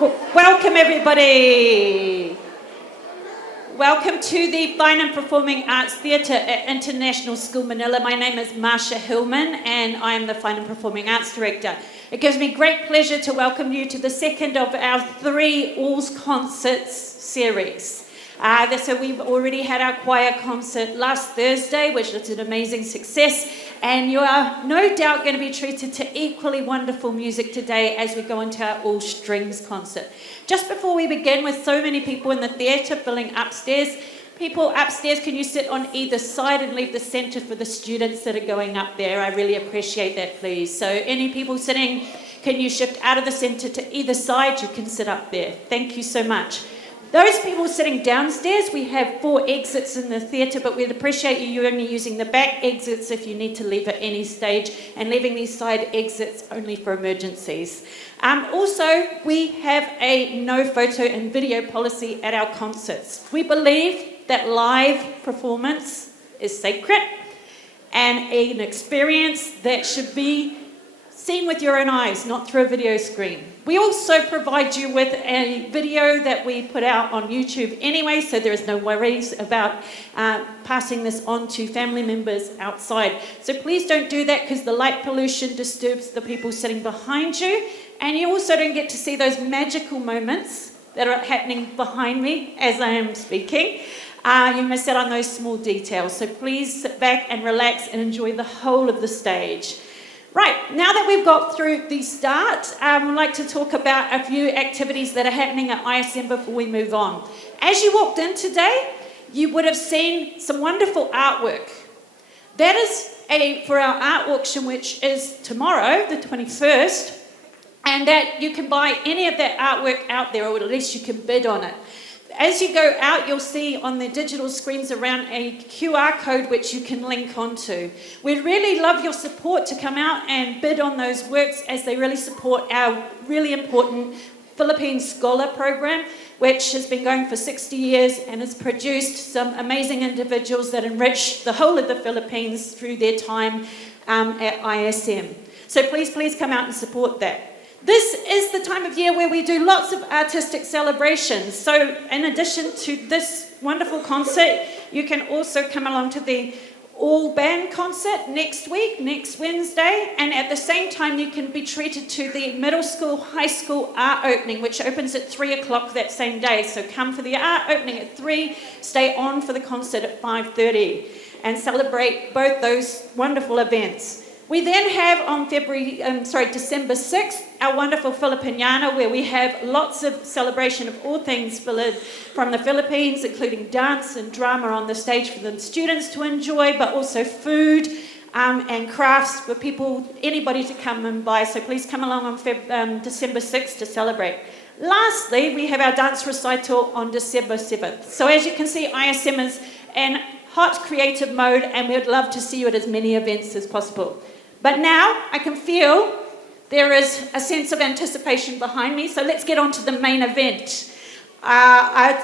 Welcome everybody. Welcome to the Fine and Performing Arts Theatre at International School Manila. My name is Marsha Hillman and I am the Fine and Performing Arts Director. It gives me great pleasure to welcome you to the second of our 3 All's Concerts series. So we've already had our choir concert last Thursday, which was an amazing success, and you are no doubt going to be treated to equally wonderful music today as we go into our All Strings concert. Just before we begin, with so many people in the theatre filling upstairs, people upstairs, can you sit on either side and leave the centre for the students that are going up there? I really appreciate that, please. So any people sitting, can you shift out of the centre to either side? You can sit up there. Thank you so much. Those people sitting downstairs, we have 4 exits in the theatre, but we'd appreciate you only using the back exits if you need to leave at any stage, and leaving these side exits only for emergencies. Also, we have a no photo and video policy at our concerts. We believe that live performance is sacred and an experience that should be seen with your own eyes, not through a video screen. We also provide you with a video that we put out on YouTube anyway, so there is no worries about passing this on to family members outside. So please don't do that, because the light pollution disturbs the people sitting behind you, and you also don't get to see those magical moments that are happening behind me as I am speaking. You miss out on those small details, so please sit back and relax and enjoy the whole of the stage. Right, now that we've got through the start, I'd like to talk about a few activities that are happening at ISM before we move on. As you walked in today, you would have seen some wonderful artwork. That is for our art auction, which is tomorrow, the 21st, and that you can buy any of that artwork out there, or at least you can bid on it. As you go out, you'll see on the digital screens around a QR code which you can link onto. We'd really love your support to come out and bid on those works, as they really support our really important Philippine Scholar program, which has been going for 60 years and has produced some amazing individuals that enrich the whole of the Philippines through their time at ISM. So please come out and support that. This is the time of year where we do lots of artistic celebrations. So in addition to this wonderful concert, you can also come along to the all-band concert next week, next Wednesday, and at the same time you can be treated to the middle school, high school art opening, which opens at 3 o'clock that same day. So come for the art opening at 3, stay on for the concert at 5:30, and celebrate both those wonderful events. We then have on December 6th, our wonderful Filipiniana, where we have lots of celebration of all things from the Philippines, including dance and drama on the stage for the students to enjoy, but also food and crafts for anybody to come and buy. So please come along on December 6th to celebrate. Lastly, we have our dance recital on December 7th. So as you can see, ISM is in hot creative mode, and we'd love to see you at as many events as possible. But now I can feel there is a sense of anticipation behind me, so let's get on to the main event.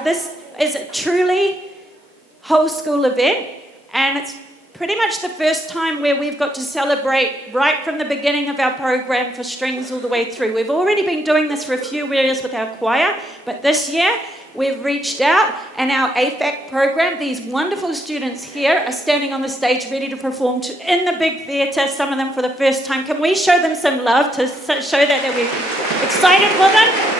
This is a truly whole school event, and it's pretty much the first time where we've got to celebrate right from the beginning of our program for strings all the way through. We've already been doing this for a few years with our choir, but this year we've reached out, and our AFAC program, these wonderful students here, are standing on the stage ready to perform in the big theatre, some of them for the first time. Can we show them some love to show that we're excited for them?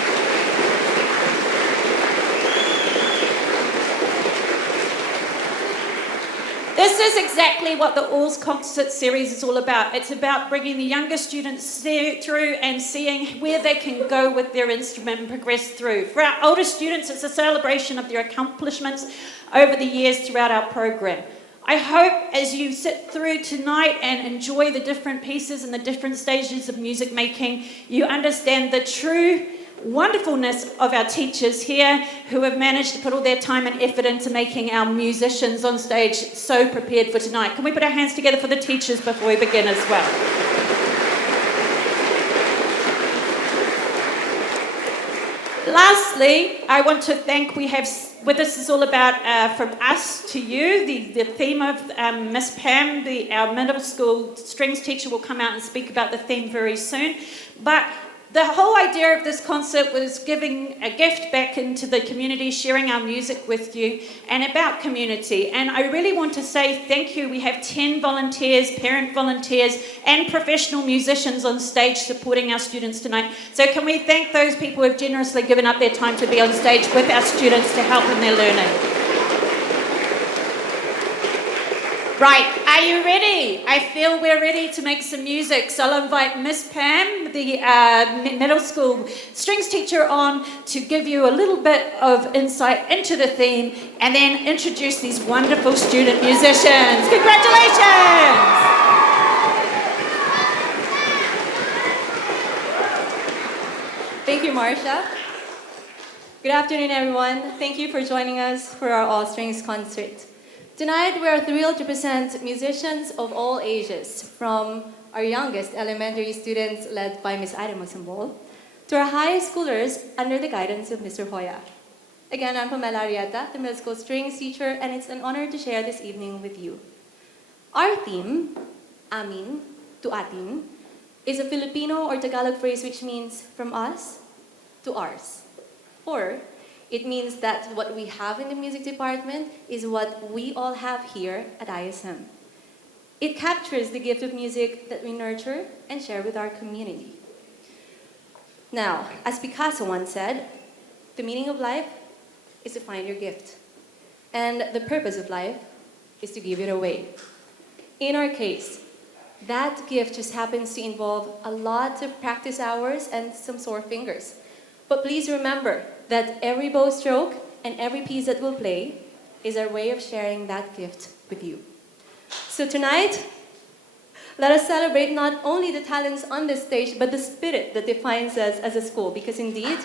This is exactly what the All's Concert series is all about. It's about bringing the younger students through and seeing where they can go with their instrument and progress through. For our older students, it's a celebration of their accomplishments over the years throughout our program. I hope as you sit through tonight and enjoy the different pieces and the different stages of music making, you understand the true wonderfulness of our teachers here, who have managed to put all their time and effort into making our musicians on stage so prepared for tonight. Can we put our hands together for the teachers before we begin as well? Lastly, I want to thank, this is all about from us to you, the theme of Miss Pam, our middle school strings teacher, will come out and speak about the theme very soon. But The whole idea of this concert was giving a gift back into the community, sharing our music with you, and about community. And I really want to say thank you. We have 10 volunteers, parent volunteers, and professional musicians on stage supporting our students tonight. So can we thank those people who have generously given up their time to be on stage with our students to help in their learning? Right, are you ready? I feel we're ready to make some music. So I'll invite Miss Pam, the middle school strings teacher, on to give you a little bit of insight into the theme and then introduce these wonderful student musicians. Congratulations! Thank you, Marsha. Good afternoon, everyone. Thank you for joining us for our All Strings concert. Tonight, we are thrilled to present musicians of all ages, from our youngest elementary students led by Ms. Ida Masimbol, to our high schoolers under the guidance of Mr. Hoya. Again, I'm Pamela Arrieta, the middle school strings teacher, and it's an honor to share this evening with you. Our theme, Amin to Atin, is a Filipino or Tagalog phrase which means from us to ours, or it means that what we have in the music department is what we all have here at ISM. It captures the gift of music that we nurture and share with our community. Now, as Picasso once said, the meaning of life is to find your gift. And the purpose of life is to give it away. In our case, that gift just happens to involve a lot of practice hours and some sore fingers. But please remember that every bow stroke and every piece that we'll play is our way of sharing that gift with you. So tonight, let us celebrate not only the talents on the stage, but the spirit that defines us as a school, because indeed,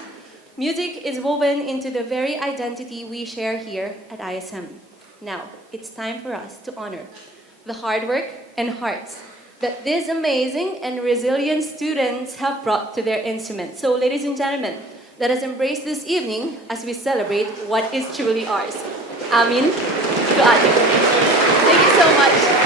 music is woven into the very identity we share here at ISM. Now, it's time for us to honor the hard work and hearts that these amazing and resilient students have brought to their instrument. So, ladies and gentlemen, let us embrace this evening as we celebrate what is truly ours. Amin to Atin. Thank you so much.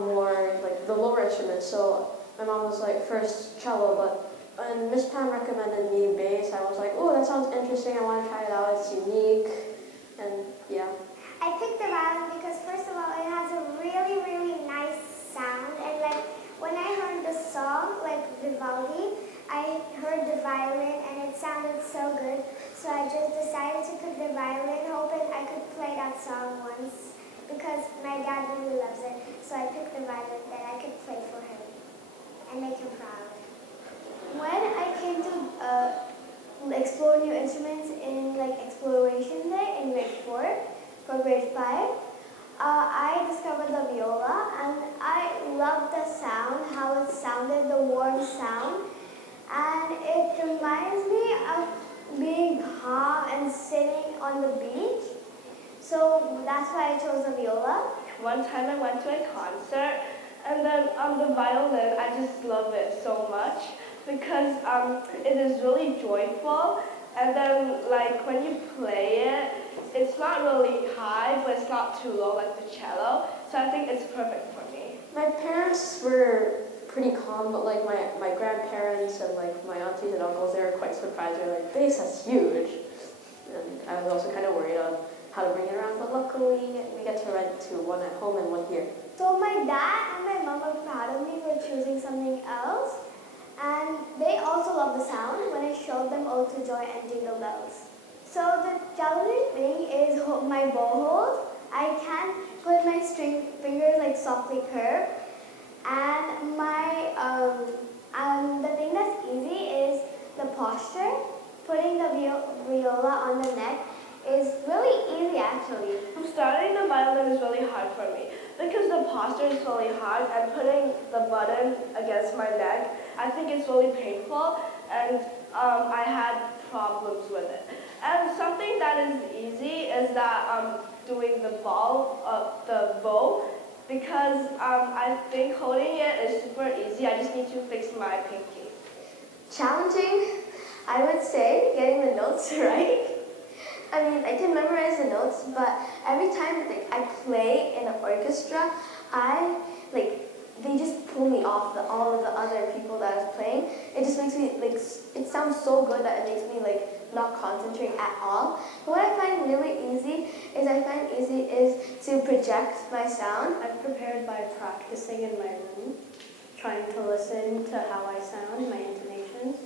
more like the lower instruments. So my mom was like first cello, but when Miss Pam recommended me bass, I was like, oh, that sounds interesting. I want to try it out. It's unique, and yeah. I picked the violin because first of all, it has a really, really nice sound. And like when I heard the song, like Vivaldi, I heard the violin and it sounded so good. So I just decided to pick the violin, hoping I could play that song once because my dad really loves it. So I picked the violin that I could play for him and make him proud. When I came to explore new instruments in like exploration day in grade 4 for grade 5, I discovered the viola and I loved the sound, how it sounded, the warm sound. And it reminds me of being calm and sitting on the beach. So that's why I chose the viola. One time I went to a concert and then the violin, I just love it so much because it is really joyful, and then like when you play it, it's not really high but it's not too low like the cello, so I think it's perfect for me. My parents were pretty calm, but like my grandparents and like my aunties and uncles, they were quite surprised. They were like, bass, that's huge. And I was also kind of worried on how to bring it around, but luckily we get to rent to one at home and one here. So my dad and my mom are proud of me for choosing something else. And they also love the sound when I showed them Ode to Joy and Jingle Bells. So the challenging thing is my bow hold. I can't put my string fingers like softly curved. And the thing that's easy is the posture. Putting the viola on the neck is really easy actually. Starting the violin is really hard for me because the posture is really hard and putting the button against my neck, I think it's really painful, and I had problems with it. And something that is easy is that doing the bow, because I think holding it is super easy. I just need to fix my pinky. Challenging, I would say, getting the notes right. I mean, I can memorize the notes, but every time like I play in an orchestra, they just pull me off all of the other people that I was playing. It just makes me like, it sounds so good that it makes me like not concentrate at all. But what I find really easy is to project my sound. I've prepared by practicing in my room, trying to listen to how I sound, my intonations,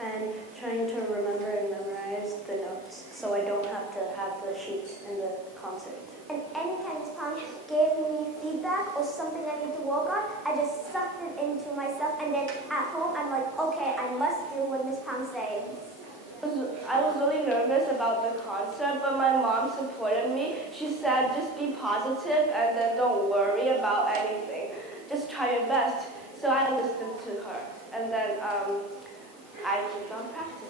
and trying to remember and memorize the notes so I don't have to have the sheets in the concert. And anytime Miss Pam gave me feedback or something I need to work on, I just sucked it into myself, and then at home I'm like, okay, I must do what Miss Pam says. I was really nervous about the concert, but my mom supported me. She said, just be positive and then don't worry about anything. Just try your best. So I listened to her, and then I keep on practicing.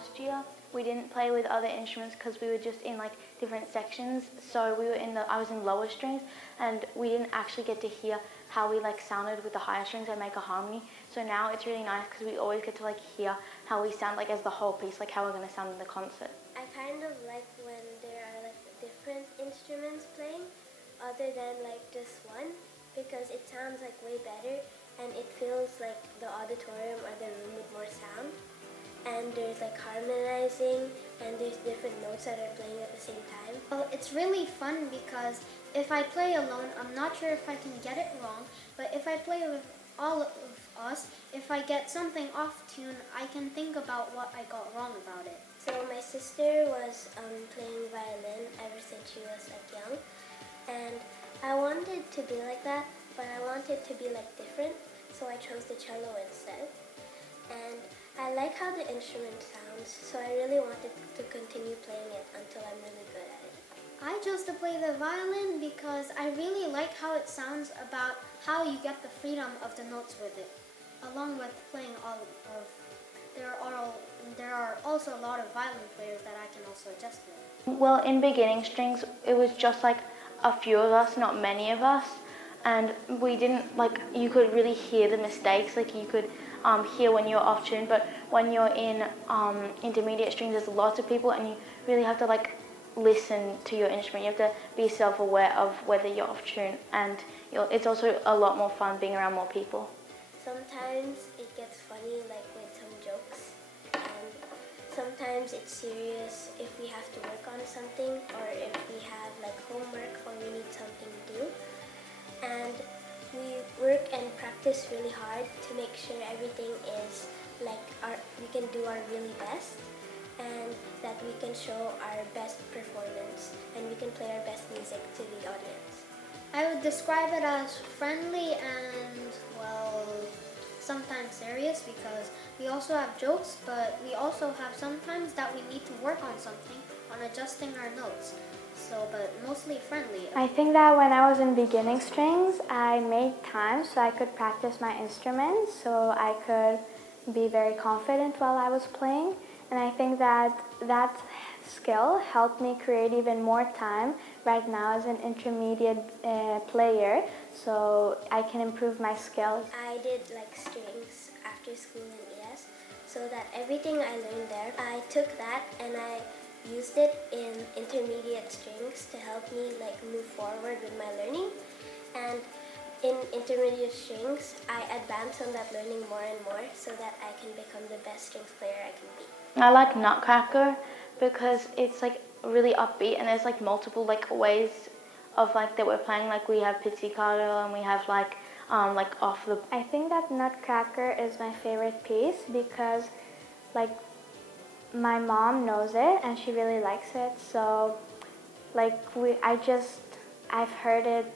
last year, we didn't play with other instruments because we were just in like different sections. So I was in lower strings, and we didn't actually get to hear how we like sounded with the higher strings and make a harmony. So now it's really nice because we always get to like hear how we sound like as the whole piece, like how we're going to sound in the concert. I kind of like when there are like different instruments playing other than like just one, because it sounds like way better and it feels like the auditorium or the room with more sound. And there's like harmonizing and there's different notes that are playing at the same time. Well, it's really fun because if I play alone, I'm not sure if I can get it wrong, but if I play with all of us, if I get something off tune, I can think about what I got wrong about it. So my sister was playing violin ever since she was like young, and I wanted to be like that, but I wanted to be like different, so I chose the cello instead. And I like how the instrument sounds, so I really wanted to continue playing it until I'm really good at it. I chose to play the violin because I really like how it sounds, about how you get the freedom of the notes with it, along with playing all of. There are also a lot of violin players that I can also adjust with. Well, in beginning strings, it was just like a few of us, not many of us, and we didn't like. You could really hear the mistakes, like you could hear when you're off tune. But when you're in intermediate strings, there's lots of people, and you really have to like listen to your instrument. You have to be self-aware of whether you're off tune, and it's also a lot more fun being around more people. Sometimes it gets funny, like with some jokes, and sometimes it's serious if we have to work on something or if we have like homework or we need something to do. And we work and practice really hard to make sure everything is like we can do our really best and that we can show our best performance and we can play our best music to the audience. I would describe it as friendly and, well, sometimes serious, because we also have jokes, but we also have sometimes that we need to work on something, on adjusting our notes. So, but mostly friendly. I think that when I was in beginning strings, I made time so I could practice my instruments, so I could be very confident while I was playing. And I think that skill helped me create even more time right now as an intermediate player, so I can improve my skills. I did like strings after school in ES, so that everything I learned there, I took that and I used it in intermediate strings to help me like move forward with my learning. And in intermediate strings, I advance on that learning more and more so that I can become the best strings player I can be. I like Nutcracker because it's like really upbeat, and there's like multiple like ways of like that we're playing. Like we have pizzicato and we have like off the. I think that Nutcracker is my favorite piece because like my mom knows it and she really likes it. So like I've heard it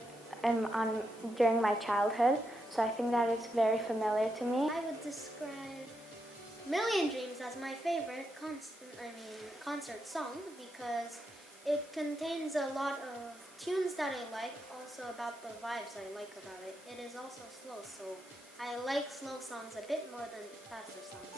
during my childhood. So I think that it's very familiar to me. I would describe Million Dreams as my favorite concert song because it contains a lot of tunes that I like, also about the vibes I like about it. It is also slow, so I like slow songs a bit more than faster songs.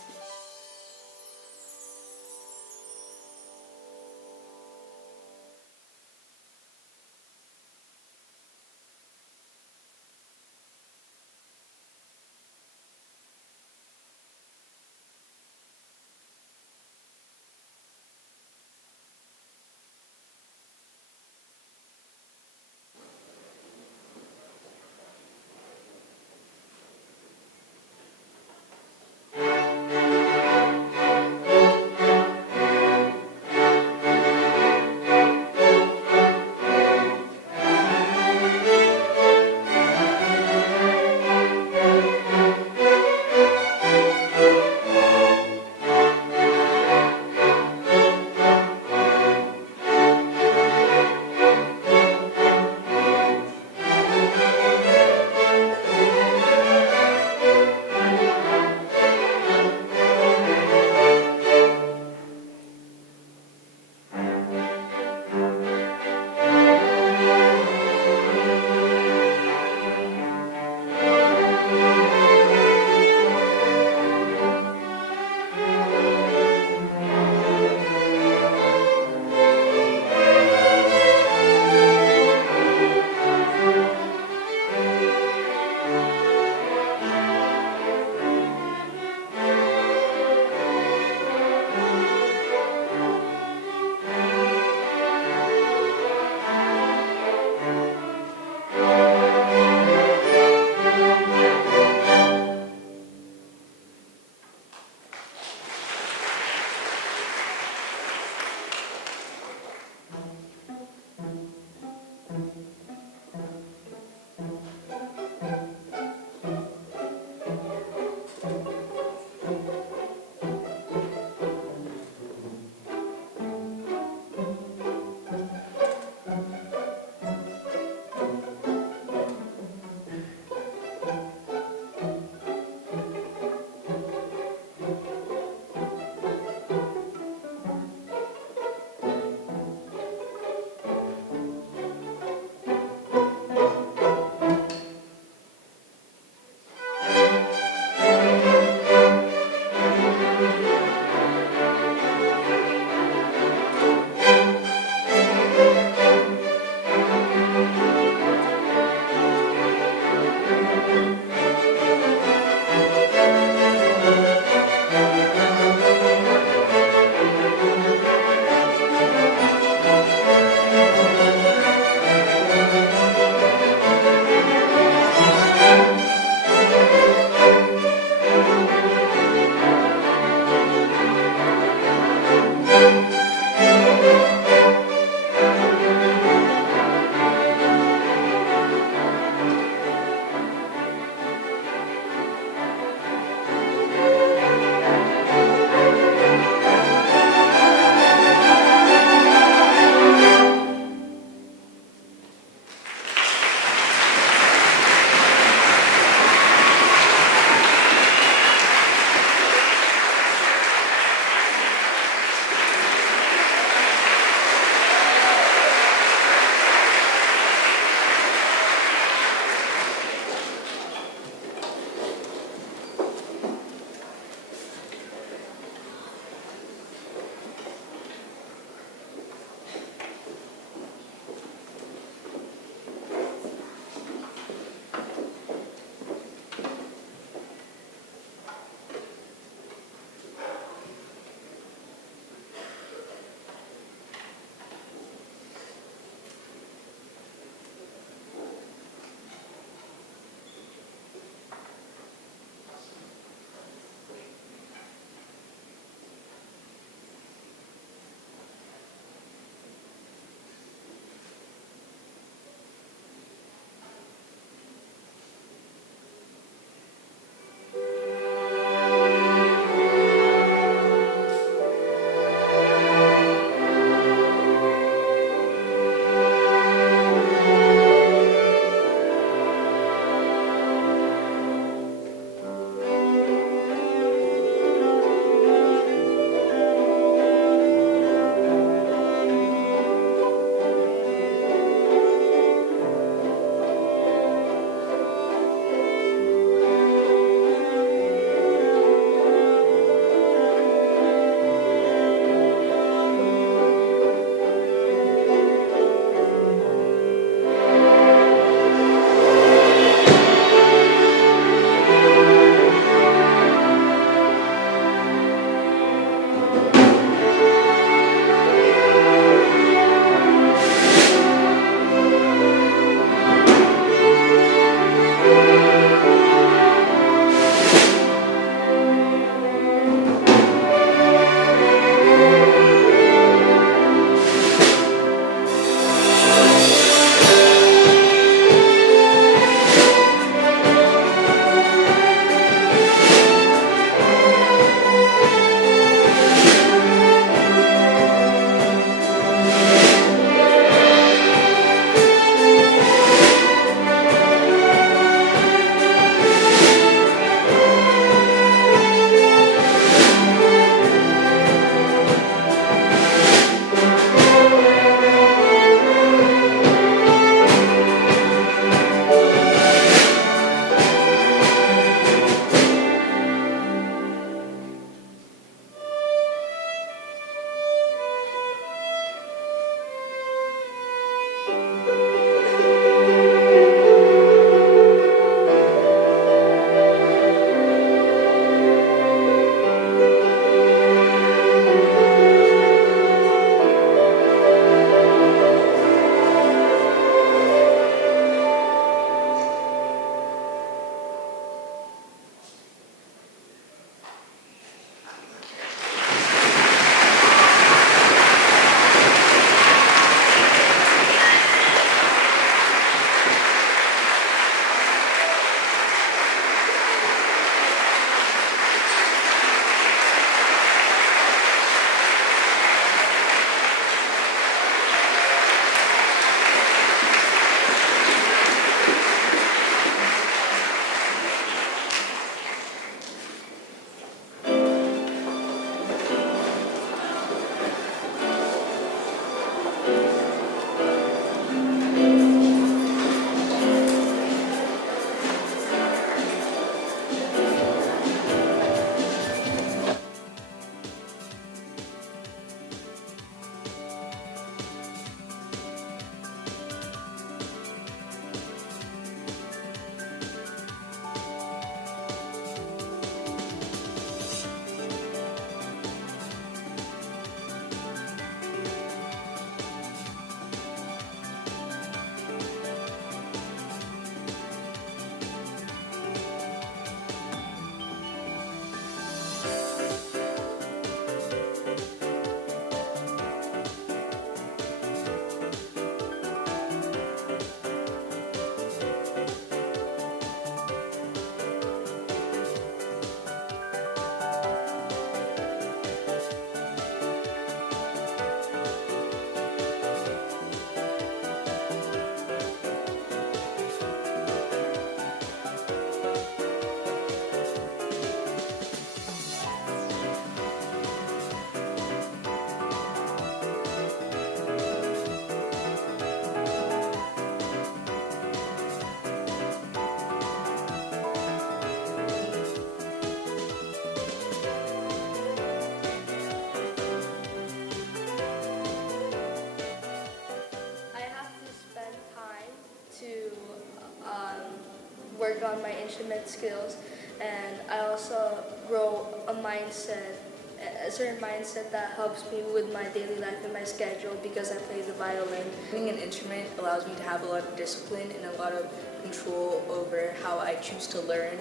work on my instrument skills, and I also grow a certain mindset that helps me with my daily life and my schedule because I play the violin. Learning an instrument allows me to have a lot of discipline and a lot of control over how I choose to learn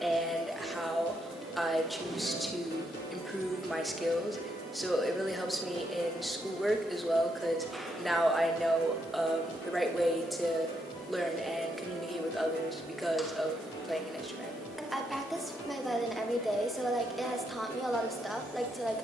and how I choose to improve my skills. So it really helps me in schoolwork as well because now I know the right way to learn and communicate with others because of playing an instrument. I practice my violin every day, so like it has taught me a lot of stuff. Like to like,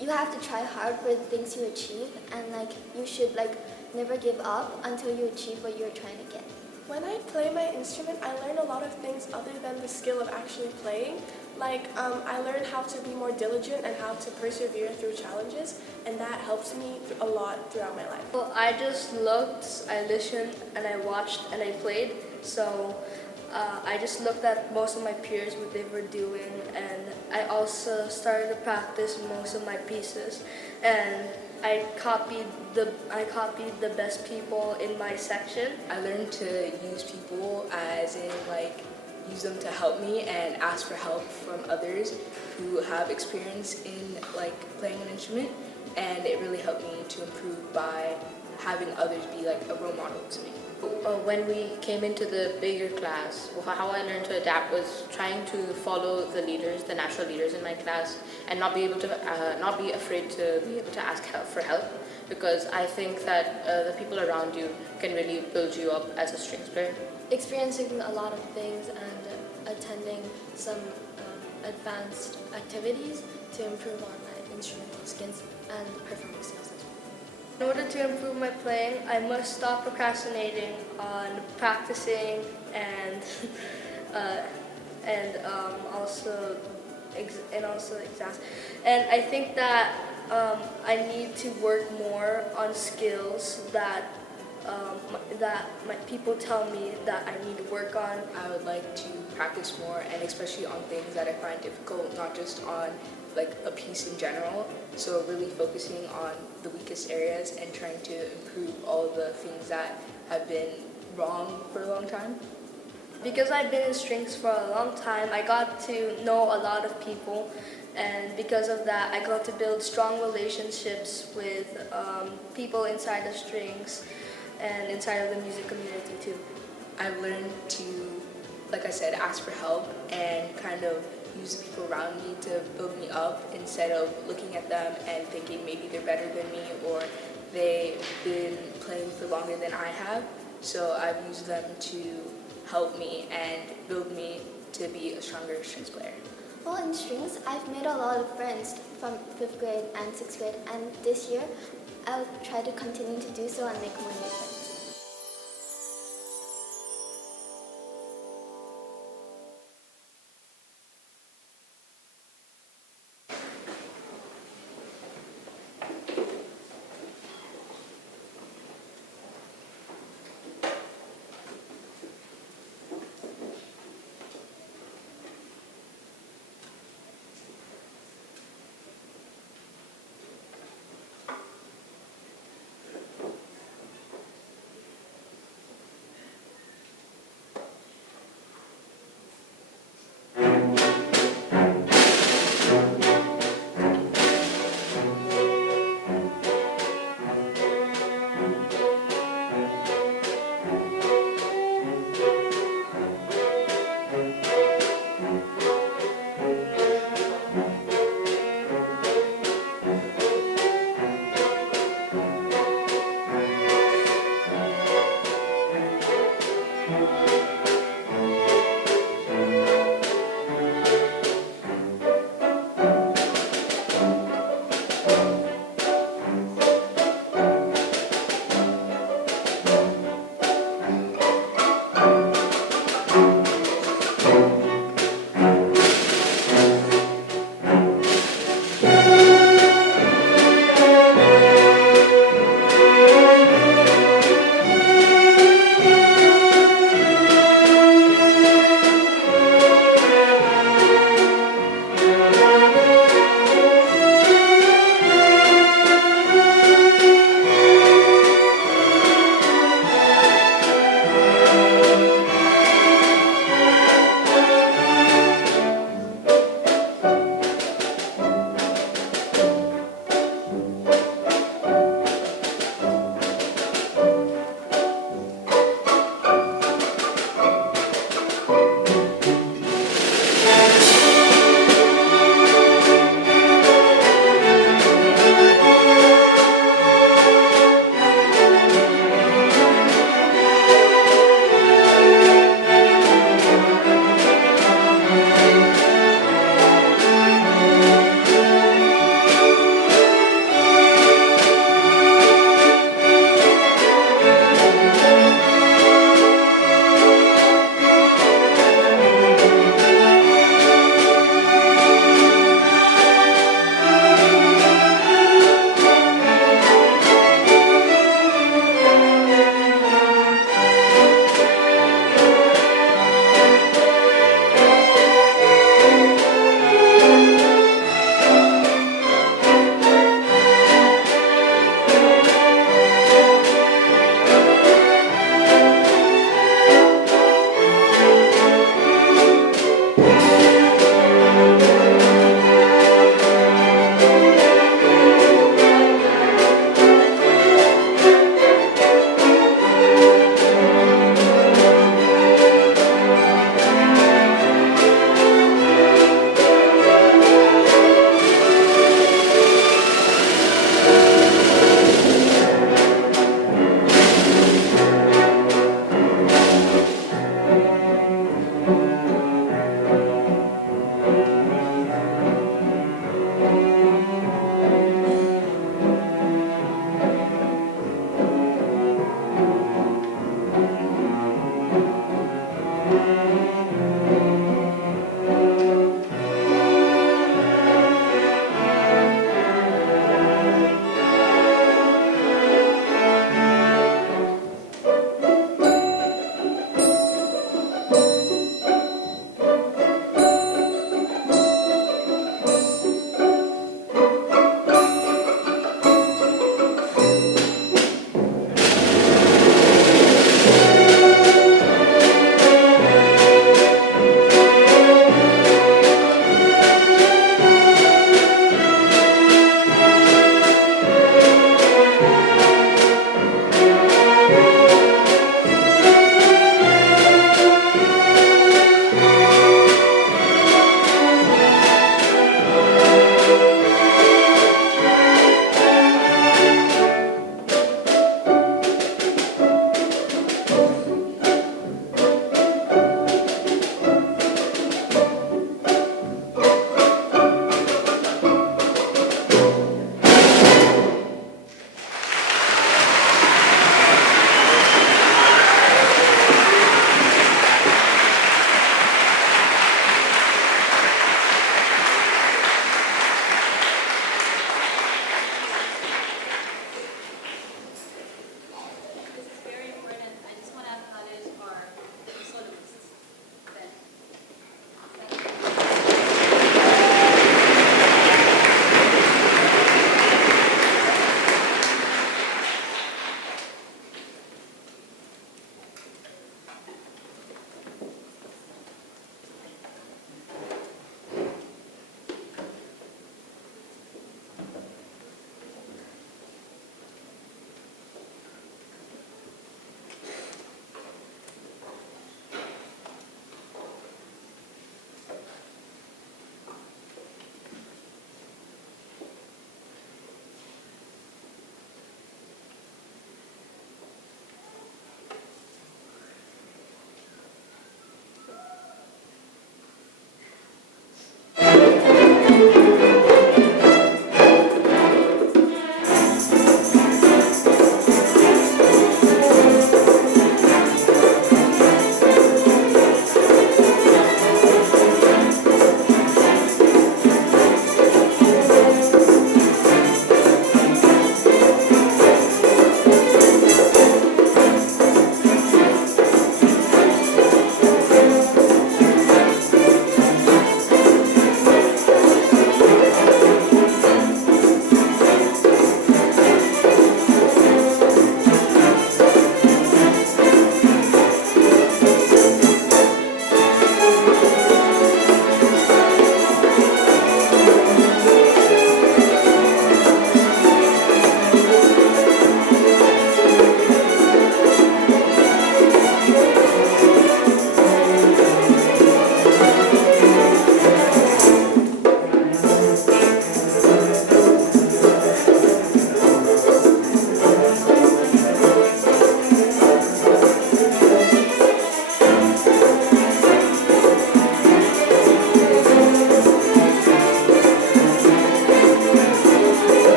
you have to try hard for the things you achieve, and like you should like never give up until you achieve what you're trying to get. When I play my instrument, I learn a lot of things other than the skill of actually playing. Like I learn how to be more diligent and how to persevere through challenges, and that helps me a lot throughout my life. Well, I just looked, I listened, and I watched, and I played. So I just looked at most of my peers, what they were doing, and I also started to practice most of my pieces. And I copied the best people in my section. I learned to use people as in like use them to help me and ask for help from others who have experience in like playing an instrument, and it really helped me to improve by having others be like a role model to me. When we came into the bigger class, how I learned to adapt was trying to follow the leaders, the natural leaders in my class, and not be afraid to be able to ask for help, because I think that the people around you can really build you up as a strings player. Experiencing a lot of things and attending some advanced activities to improve on my instrumental skills and performing skills as well. In order to improve my playing, I must stop procrastinating on practicing and also exams. And I think that I need to work more on skills that people tell me that I need to work on. I would like to practice more, and especially on things that I find difficult, not just on like a piece in general. So really focusing on the weakest areas and trying to improve all the things that have been wrong for a long time. Because I've been in strings for a long time, I got to know a lot of people, and because of that, I got to build strong relationships with people inside the strings and inside of the music community too. I've learned to, like I said, ask for help and kind of use the people around me to build me up instead of looking at them and thinking maybe they're better than me or they've been playing for longer than I have. So I've used them to help me and build me to be a stronger strings player. Well, in strings, I've made a lot of friends from 5th grade and 6th grade, and this year I'll try to continue to do so and make more new friends.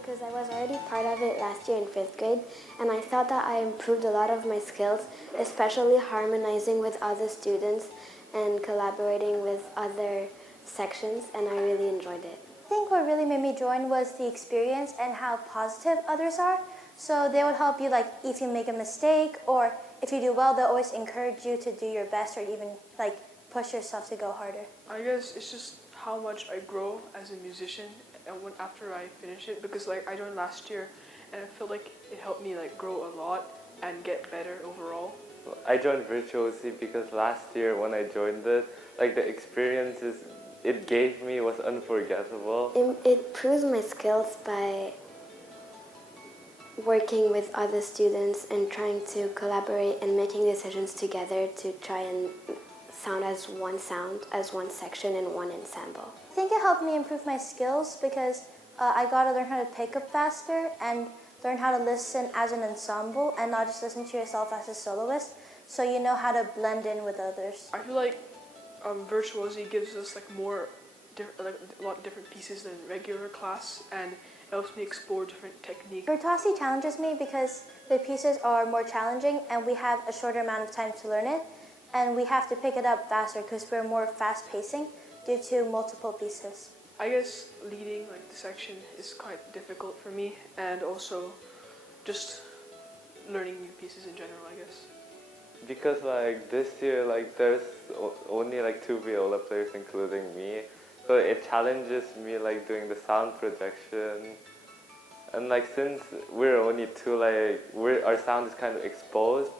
because I was already part of it last year in 5th grade, and I thought that I improved a lot of my skills, especially harmonizing with other students and collaborating with other sections, and I really enjoyed it. I think what really made me join was the experience and how positive others are. So they would help you, like if you make a mistake or if you do well, they'll always encourage you to do your best or even like push yourself to go harder. I guess it's just how much I grow as a musician and after I finish it, because like I joined last year and I feel like it helped me like grow a lot and get better overall. I joined Virtuosi because last year when I joined it, like the experiences it gave me was unforgettable. It proves my skills by working with other students and trying to collaborate and making decisions together to try and sound, as one section and one ensemble. I think it helped me improve my skills because I got to learn how to pick up faster and learn how to listen as an ensemble and not just listen to yourself as a soloist, so you know how to blend in with others. I feel like Virtuosi gives us like a lot of different pieces than regular class, and it helps me explore different techniques. Virtuosi challenges me because the pieces are more challenging and we have a shorter amount of time to learn it, and we have to pick it up faster because we're more fast-pacing due to multiple pieces. I guess leading like the section is quite difficult for me, and also just learning new pieces in general, I guess. Because like this year, like there's only like 2 viola players, including me, so it challenges me like doing the sound projection, and like since we're only 2, like our sound is kind of exposed,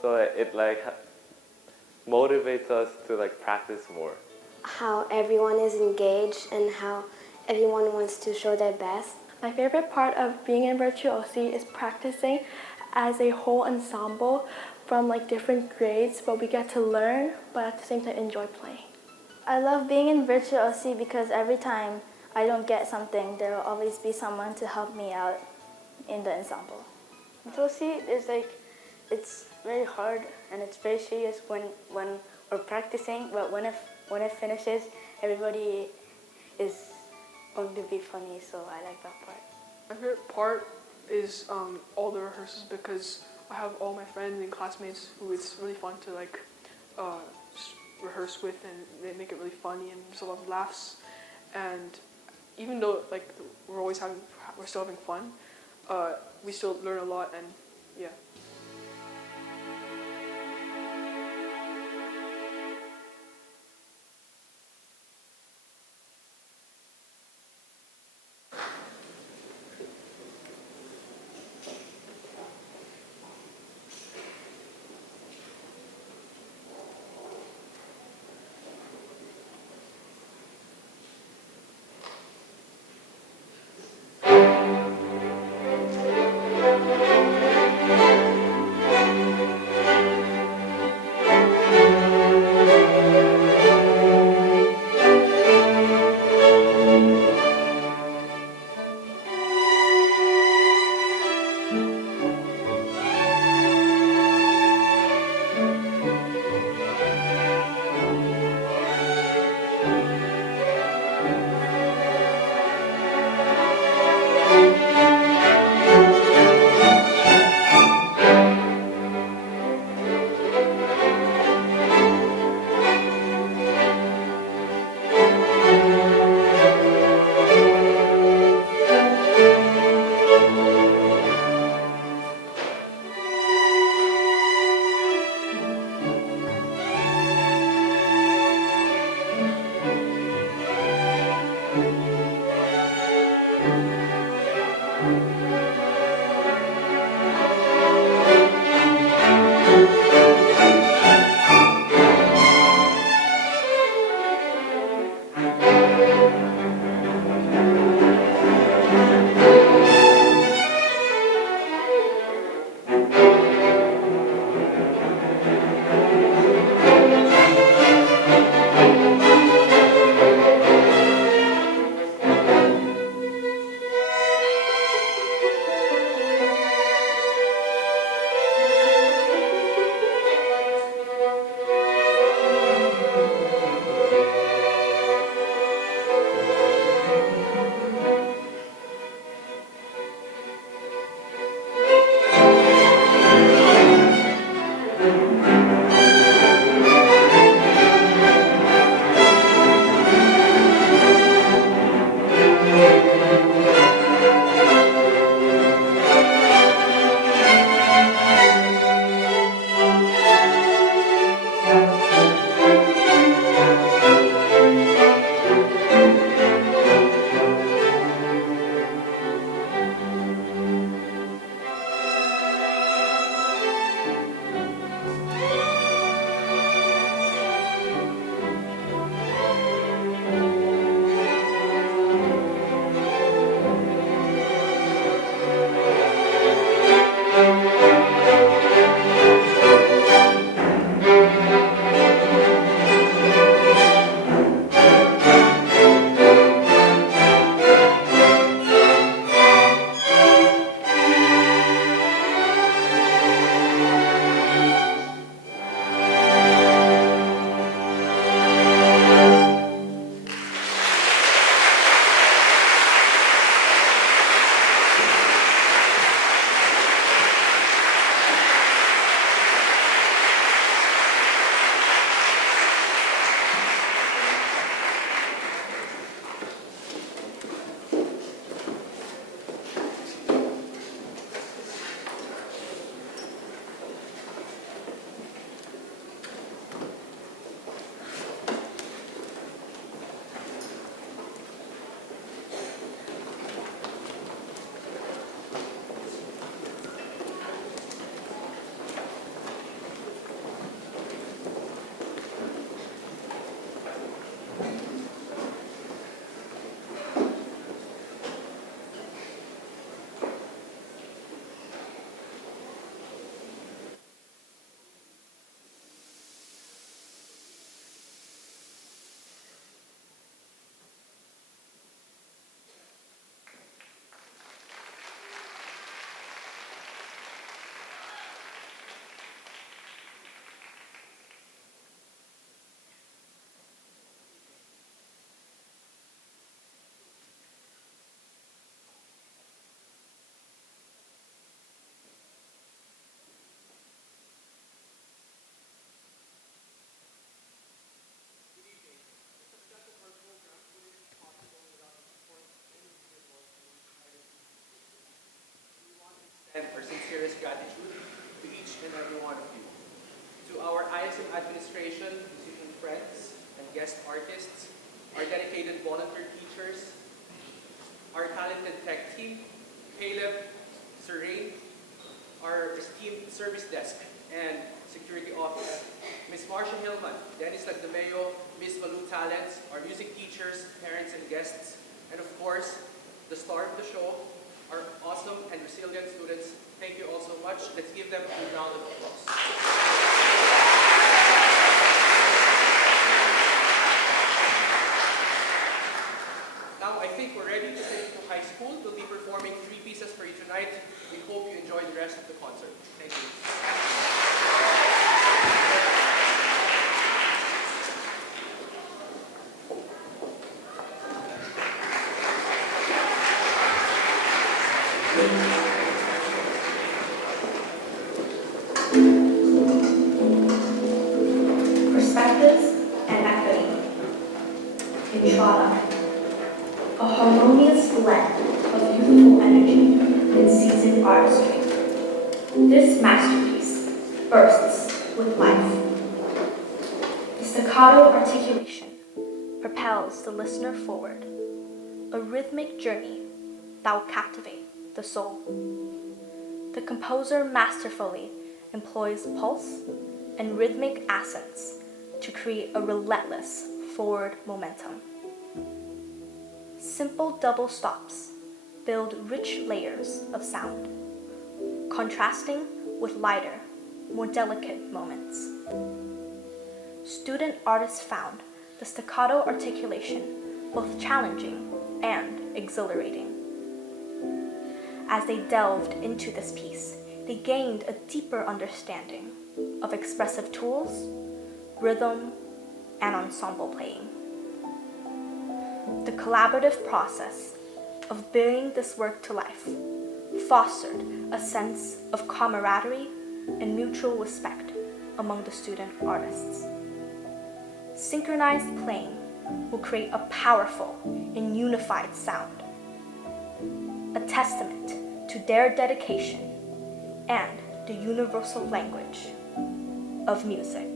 so it like motivates us to like practice more. How everyone is engaged and how everyone wants to show their best. My favorite part of being in Virtuosi is practicing as a whole ensemble from like different grades, but we get to learn, but at the same time enjoy playing. I love being in Virtuosi because every time I don't get something, there will always be someone to help me out in the ensemble. Virtuosi is like, it's very hard and it's very serious when we're practicing, but when it finishes, everybody is going to be funny, so I like that part. My favorite part is all the rehearsals, because I have all my friends and classmates who it's really fun to like rehearse with, and they make it really funny and there's a lot of laughs. And even though like we're still having fun, we still learn a lot, and yeah. gratitude to each and every one of you. To our ISM administration, musician friends, and guest artists, our dedicated volunteer teachers, our talented tech team, Caleb, Sir Ray, our esteemed service desk and security office, Miss Marcia Hillman, Dennis Lagdameo, Miss Malu Talents, our music teachers, parents and guests, and of course, the star of the show, our awesome and resilient students. Thank you all so much. Let's give them a big round of applause. Now, I think we're ready to take to high school. We'll be performing 3 pieces for you tonight. We hope you enjoy the rest of the concert. Thank you. Perspectives and equity. Entrada, a harmonious blend of youthful energy and seasoned artistry. This masterpiece bursts with life. The staccato articulation propels the listener forward, a rhythmic journey that will captivate the soul. The composer masterfully employs pulse and rhythmic accents to create a relentless forward momentum. Simple double stops build rich layers of sound, contrasting with lighter, more delicate moments. Student artists found the staccato articulation both challenging and exhilarating. As they delved into this piece, they gained a deeper understanding of expressive tools, rhythm, and ensemble playing. The collaborative process of bringing this work to life fostered a sense of camaraderie and mutual respect among the student artists. Synchronized playing will create a powerful and unified sound, a testament to their dedication and the universal language of music.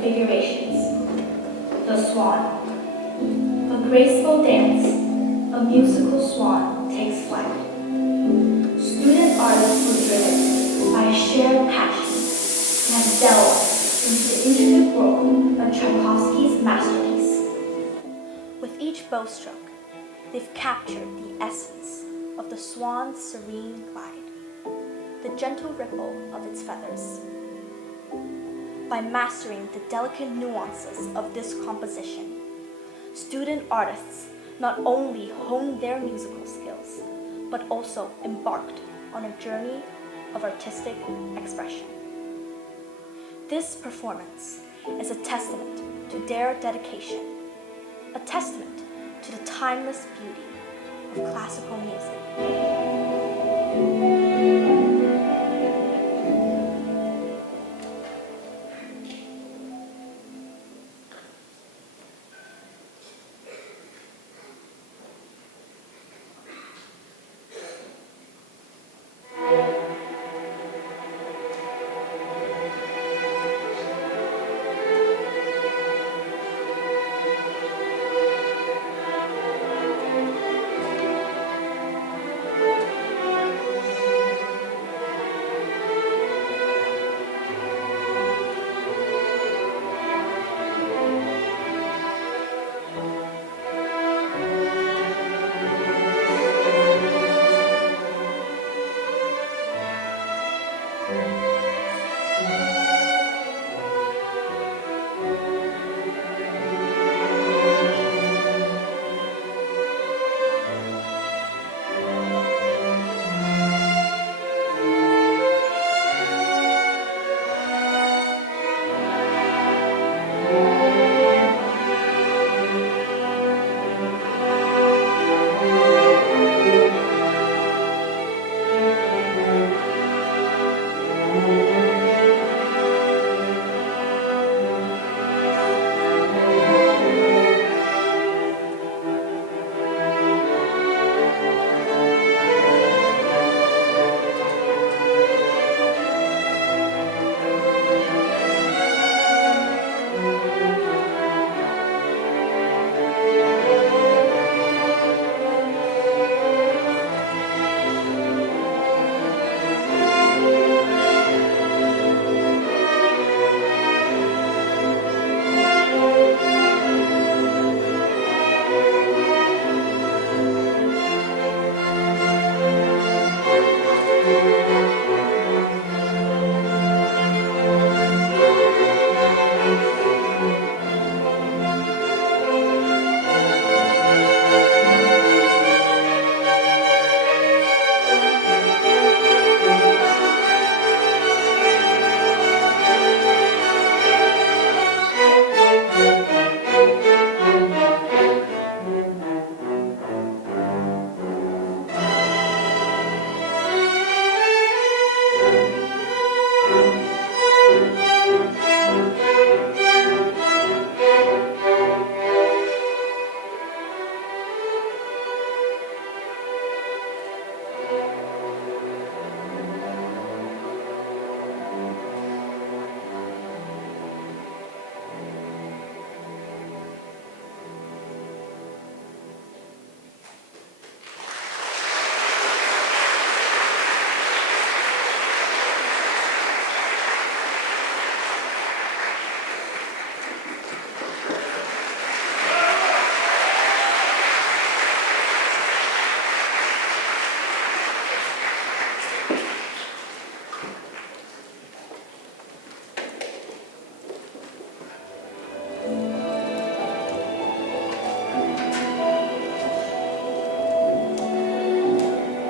configurations. The Swan. A graceful dance, a musical swan takes flight. Student artists were driven by a shared passion and have delved into the intricate world of Tchaikovsky's masterpiece. With each bowstroke, they've captured the essence of the swan's serene glide, the gentle ripple of its feathers. By mastering the delicate nuances of this composition, student artists not only honed their musical skills, but also embarked on a journey of artistic expression. This performance is a testament to their dedication, a testament to the timeless beauty of classical music.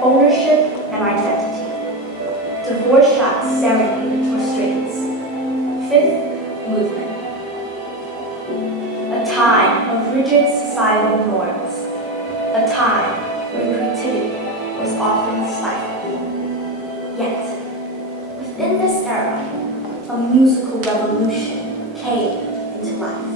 Ownership and identity. Dvorak's Serenade for Strings. Fifth movement. A time of rigid societal norms. A time when creativity was often stifled. Yet, within this era, a musical revolution came into life.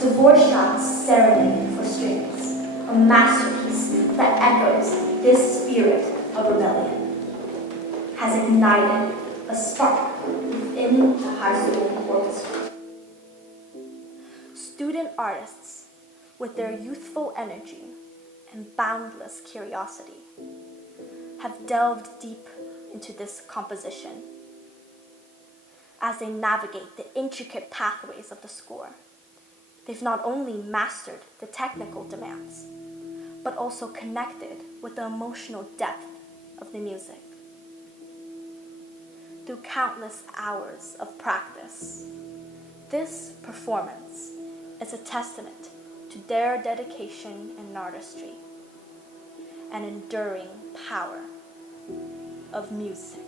Dvorak's Serenade for Strings, a masterpiece that echoes this spirit of rebellion, has ignited a spark within in the high school orchestra. Student artists, with their youthful energy and boundless curiosity, have delved deep into this composition. As they navigate the intricate pathways of the score, they've not only mastered the technical demands, but also connected with the emotional depth of the music. Through countless hours of practice, this performance is a testament to their dedication and artistry, an enduring power of music.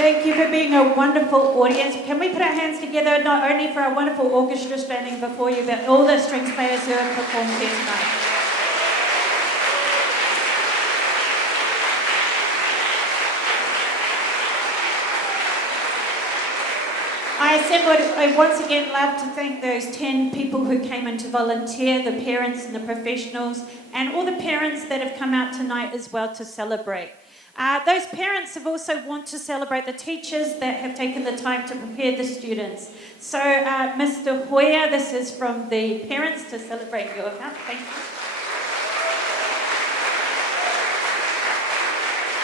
Thank you for being a wonderful audience. Can we put our hands together not only for our wonderful orchestra standing before you, but all the strings players who have performed here tonight. I once again love to thank those 10 people who came in to volunteer, the parents and the professionals, and all the parents that have come out tonight as well to celebrate. Those parents have also want to celebrate the teachers that have taken the time to prepare the students. So, Mr. Hoyer, this is from the parents to celebrate your account. Thank you.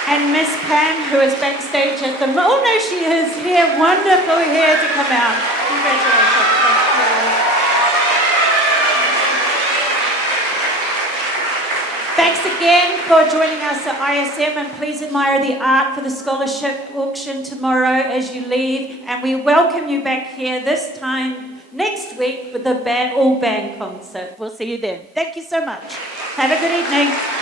And Miss Pam, who is backstage at the moment. Oh no, she is here. Wonderful here to come out. Congratulations. Thanks again for joining us at ISM, and please admire the art for the scholarship auction tomorrow as you leave. And we welcome you back here this time next week with the all band concert. We'll see you then. Thank you so much. Have a good evening.